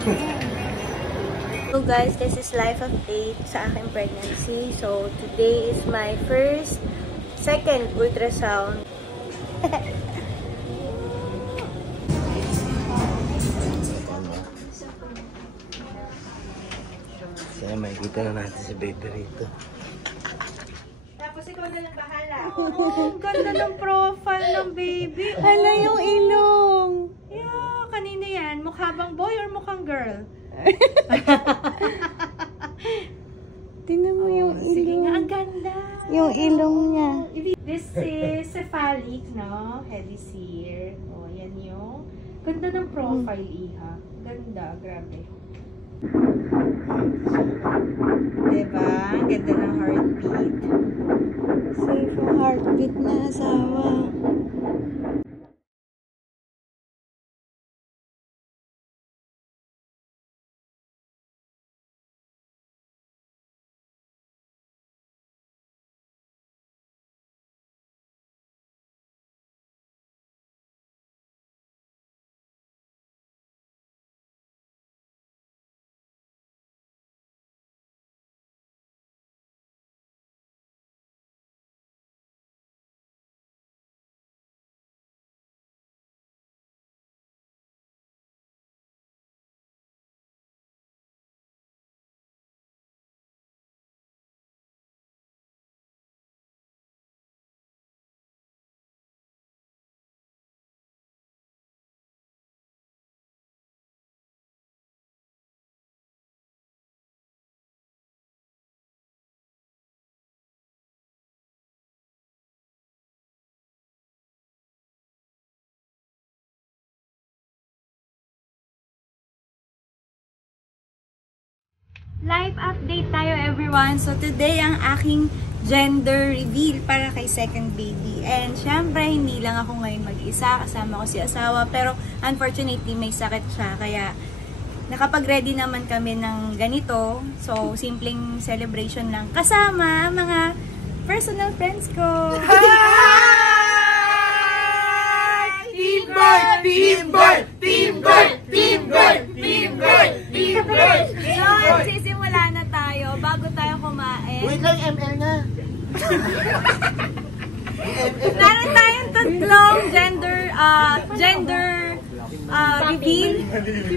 So guys, this is life update sa aking pregnancy. So today is my second ultrasound. Kaya makikita na natin si baby rito. Tapos ikaw na lang bahala. Oh, ganda ng profile ng baby. Hala yung ilong. Yeah, kanina yan. Mukha bang boy or mukhang girl? Tingnan mo yung ilong. Sige nga, ang ganda. Yung ilong niya. This is cephalic, no? Heliseer. O, yan yung ganda ng profile, Iha. Ganda, grabe. Diba? Ang ganda ng heartbeat. Safe yung heartbeat na asawa. Live update tayo everyone. So today ang aking gender reveal para kay second baby. And syempre hindi lang ako ngayon mag-isa, kasama ko si asawa. Pero unfortunately may sakit siya. Kaya nakapag-ready naman kami ng ganito. So simpleng celebration lang kasama mga personal friends ko. Hi! Team Boy! Team Boy! Team Boy! Team Boy! Team Boy! Team Boy! Yun, sisimula na tayo bago tayo kumain. Wait lang, ML na. Meron tayong tatlong gender reveal.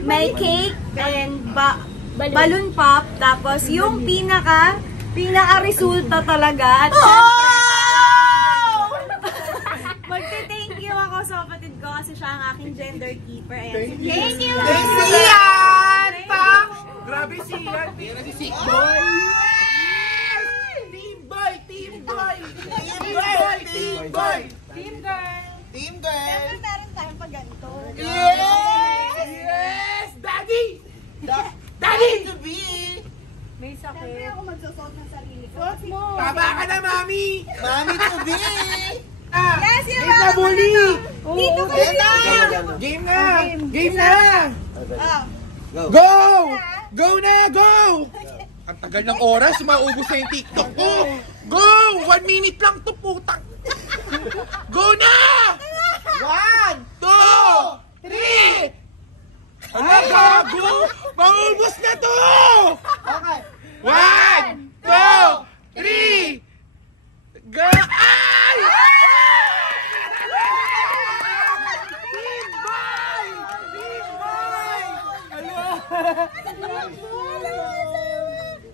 May cake and balloon pop. Tapos yung pinaka-resulta talaga. At magte-thank you ako sa kapatid ko kasi siya ang aking gender keeper. Ayan. Thank you! Thank you, Ian! Pa! Grabe si Ian! Tira si Sick Boy! Team Boy! Team Boy! Team Boy! Team Boy! Team girl! Team Girl! Siyempre meron tayong pag ganito. Yes! Yes! Daddy! Daddy! To be! May sakit. Siyempre ako magsusot ng sarili ko. Suot mo! Tama ka na, Mami! Mami to be! Yes, Game na, bully! Dito ko Game na! Game na! Game na! Oh. Go! Go na! Go! Ang tagal ng oras, maubos na yung TikTok ko. Go! 1 minute lang to, putang. Go na! 1, 2, 3! Ano, gago? Maubos na to! Okay. 1, 2, 3! Go! Ay! Team Boy! Team Boy! Hello!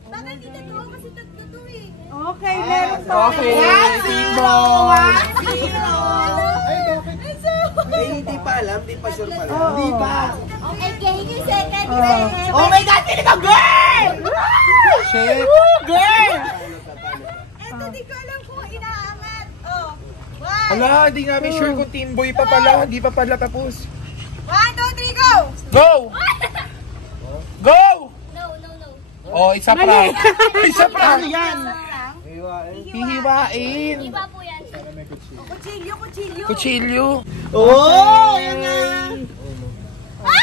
Bakit hindi totoo? Kasi totoo eh. Okay, meron pa. Okay, Team Boy! Hindi pa alam, hindi pa sure pa lang. Hindi pa. Okay, thank you, second. Oh my God, pili ka, girl! Shit! Girl! Eto, di ko alam kung inaangat. Oh. 1, Ala, hindi namin sure kung Team Boy pa pala. Hindi pa pala tapos. 2, 3, go! Go! Go! No. Oh, isa prank. Isa prank. Ano yan? Hihiwain. Hihiwain. Iba po yan. Kutsilyo. Kutsilyo. Oh! Yan nga.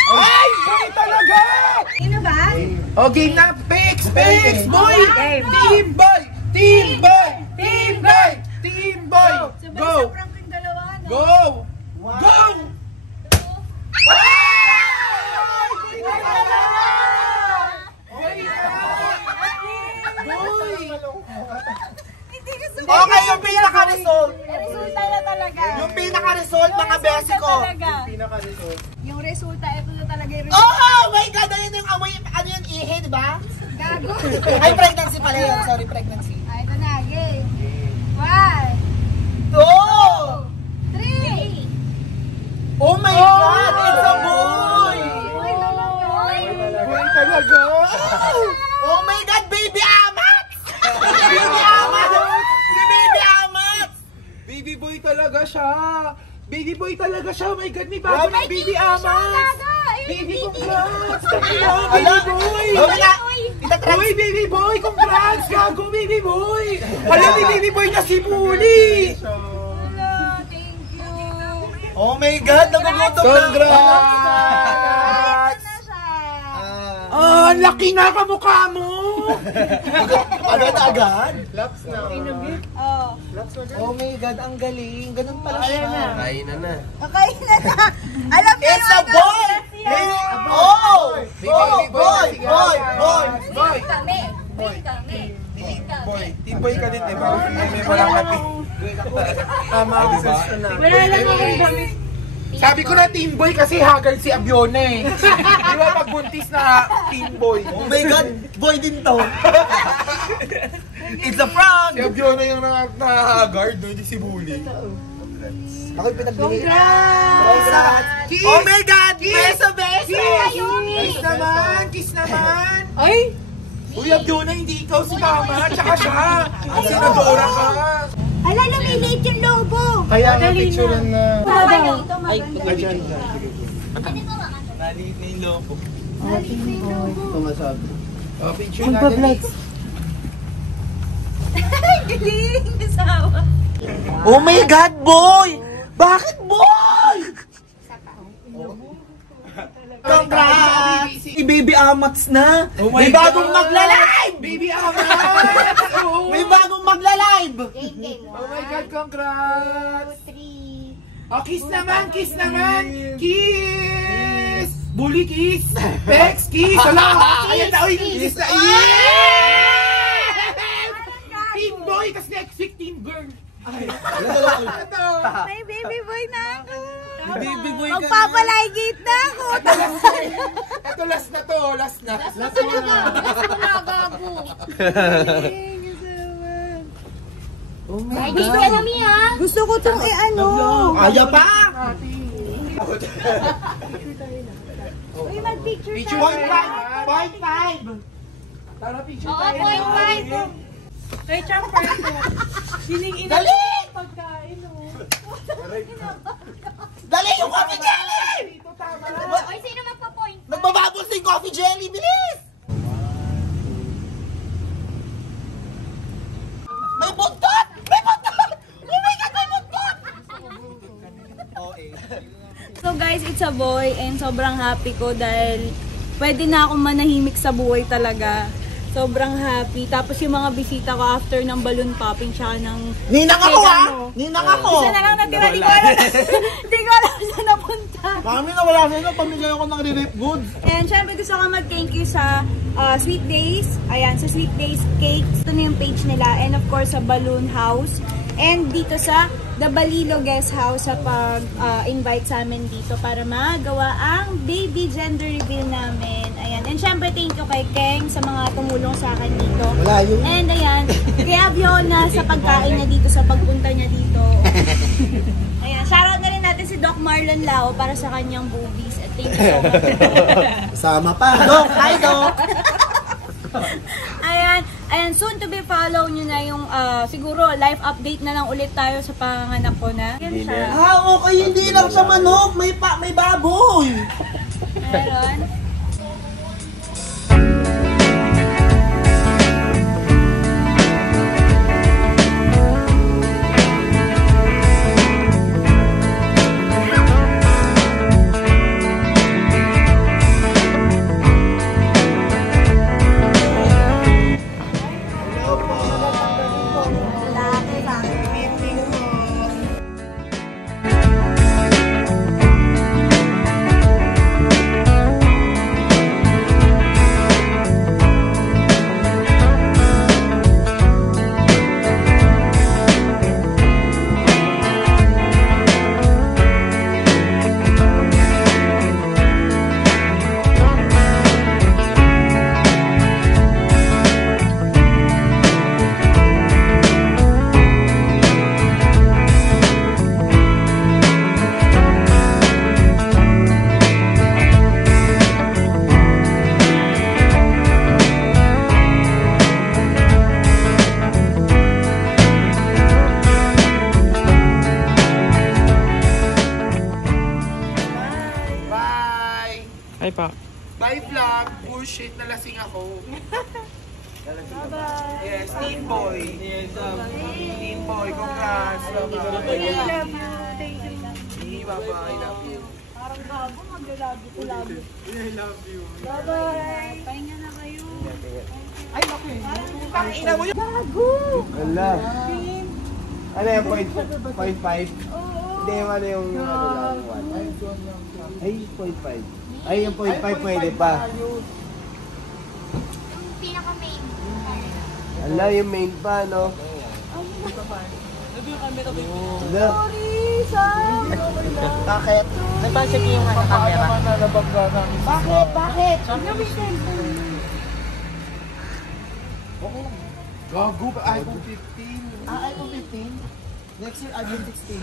Ay! Boy talaga! Sino ba? Oh, game na. Pix! Boy! Team Boy! Team Boy! Team Boy! Team Boy! Go! Sobrang yung dalawa, no? Go! Go! Ay! Okay, yung pinaka-result. Resulta na talaga. Yung pinaka-result, mga besi ko. Yung resulta, ito na talaga yung resulta. Oh my God! Ayun yung amoy, ano yun, ihe, di ba? Gago. Ay, pregnancy pala yun. Sorry, pregnancy. Ito na, game. 1, 2! 3. Oh my God! It's a boy! Boy talaga. Boy talaga! Oh my God! Baby Amat! Baby Amat! Si Baby Amat! Baby boy talaga siya! Baby boy talaga siya! Oh my God, may bago ng baby amas! Baby, congrats! Congrats, baby boy! Uy, baby boy! Congrats! Gago, baby boy! Alam, may baby boy na si Bully! Hello, thank you. Oh my God! Nagugutom na! Congrats! Na siya. Ah, laki na kamukha mo! Agad-agad? Oh. Oh my God, ang galing. Ganun pala siya. Okay na na. Alam niyo It's a boy! Oh! Oh! Boy! Boy! Boy! Boy! Kami. Kami. Boy, team boy ka din, diba? May walang laki. Tama ako sa na. Wala lang akong damit. Sabi ko na team boy kasi haggard si Abiona eh. Di ba pag buntis na team boy? Oh my God, boy din to. It's a prank! Si Abiona yung na-haggard, no? Hindi si Bully. Ako'y pinagbigay. Congrats! Oh my God! Beso, beso! Kiss naman! Kiss naman! Ay! Uy, Abiona, hindi ikaw si Mama, tsaka siya! Ang senadora ka! Ala, lumiliit yung lobo! Kaya nga picturean na... Ay, Ayan. Picture natin. galing! Asawa! Oh my God, boy! Bakit boy? Congrats! Si Baby Amats na! Oh my May bagong God! magla-live! Baby Amas! Oh May bagong magla-live! Oh my God, congrats! 3. Oh, kiss naman! Kiss naman! Kiss! Bully kiss! Tex, kiss! Wala! Ayan na! Uy, kiss na! Yeah! Team boy! Tapos next week, team girl! Ay, ito! May baby boy na ako! Baby boy ka Magpapalaygate na ako! Ito, last na to! Last na! Last na, gago! Oh my Gusto God! kami ha! Gusto ko itong ano! Kaya pa! Uy, mag-picture Picture tayo! tayo! 0.5! Tara, picture Oo, tayo! 0.5! Kay Champer ito. Sining Dali! pagkain o. Dali yung coffee jelly! Dito, tama! Oy, sino magpa-point? Nagbababos yung coffee jelly! Bilis! May buntot! May buntot! Oh my God, may buntot! So guys, it's a boy and sobrang happy ko dahil pwede na akong manahimik sa buhay talaga. Sobrang happy. Tapos yung mga bisita ko after ng balloon popping siya ng... Ninang ako ha! Ano? Ninang ako! Isa na lang natira. Di ko alam. Di ko alam saan napunta. Mami na wala na yun. Pamigay ako ng re-rip goods. And syempre gusto ko mag-thank you sa Sweet Days. Ayan, sa Sweet Days Cakes. Ito na yung page nila. And of course sa Balloon House. And dito sa The Balilo Guest House sa pag-invite sa amin dito para magawa ang baby gender reveal namin. Ayan. And syempre thank you kay Keng sa mga tumulong sa akin dito. Wala yun. And ayan, kay Abiona sa pagkain niya dito, sa pagpunta niya dito. Ayan, shoutout na rin natin si Doc Marlon Lao para sa kanyang boobies. At thank you so much. Sama pa. Dok! Hi, Dok! Ayan, soon to be follow nyo na yung siguro live update na lang ulit tayo sa panganak ko na. Yan siya. Okay, hindi lang sa manok. May baboy. Meron. Bye vlog. Bullshit na lasing ako. Bye-bye. Yes, Team Boy. Yes, Team Boy, congrats. I love you. Thank you. Bye-bye. Love you. Parang bago, mag-love ko love. I love you. Bye-bye. Pahinga na kayo. Ay, naku. Ang ina mo yun. Gago! Wala. Game. Ano yung 0.5? Oo. Hindi yung ano yung ano lang. Ay, 0.5. Ay, yung 0.5 pwede pa. Yung pinaka-main. Ala, yung main pa, no? Wala. Sorry, Sam. Bakit? Nagpansip yung ano camera. Bakit? Bakit? Gamitin po. Gago, iPhone 15. iPhone 15? Next year, iPhone 16.